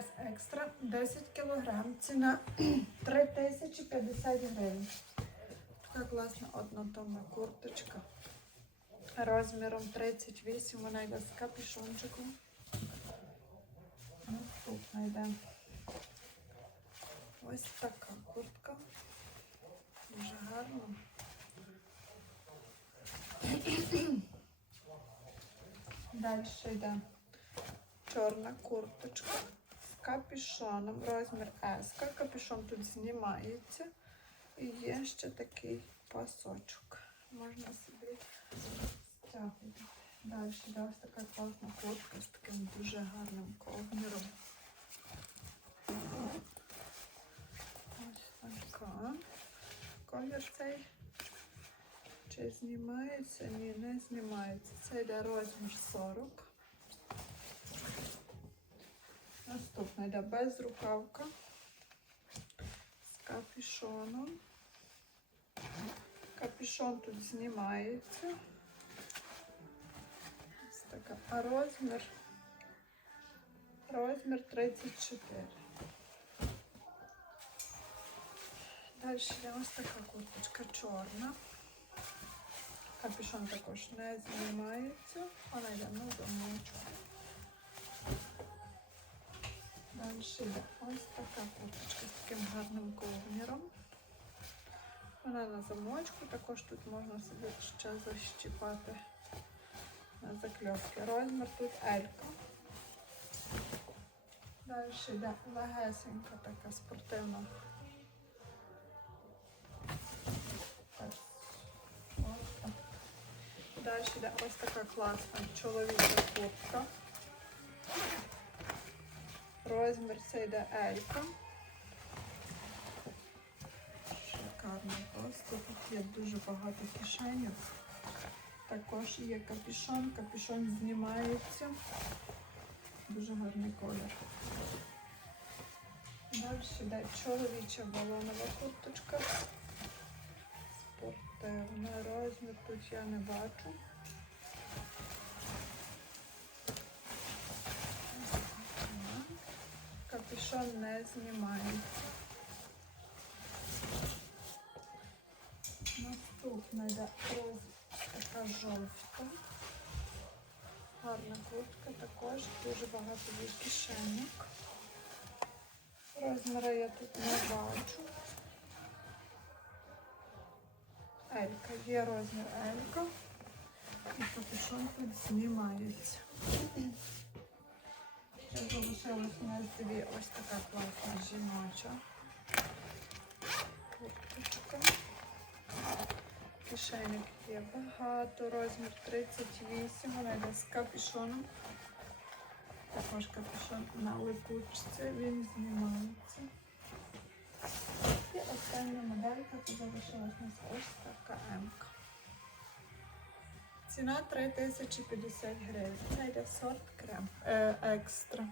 S екстра 10 кг. Ціна 3050 гривень. Така класна однотонна курточка. Розміром 38, вона йде з капюшончиком. Наступна йде. Ось така куртка. Дуже гарна. Далі йде чорна курточка капюшоном, розмір S. Капюшон тут знімається. І є ще такий пасочок. Можна собі стягнути. Далі йде ось така класна куртка з таким дуже гарним ковнером. Ось така. Колір цей чи знімається? Ні, не знімається. Це йде розмір 40. Наступна йде безрукавка з капюшоном. Капюшон тут знімається. Ось така. А розмір розмір 34. Далі йде ось така курточка чорна. Капюшон також не знімається. Вона йде на замочку. Далі ось така курточка з таким гарним ковніром. Вона на замочку, також тут можна собі ще защіпати на закльовки. Розмір тут Елька. Далі йде легесенька така спортивна. Далі йде ось така класна чоловіча куртка. Розмір це йде Елька. Шикарно просто. Тут є дуже багато кишенів. Також є капюшон. Капюшон знімається. Дуже гарний колір. Далі йде чоловіча балонова курточка. Спортивна. Розмір тут я не бачу. Не знімається. Наступна така жовта. Гарна куртка також, дуже багато є кишеньок. Розміри я тут не бачу. Елька, є розмір Елька. І капюшон тут знімається. Ще залишилась у нас дві ось така класна жіноча. Кишеньок є багато, розмір 38, вона йде з капюшоном. Також капюшон на липучці, він знімається. І остання моделька, тут залишилась у нас ось така М-ка. Ціна 3050 гривень. Це йде сорт крем е, екстра.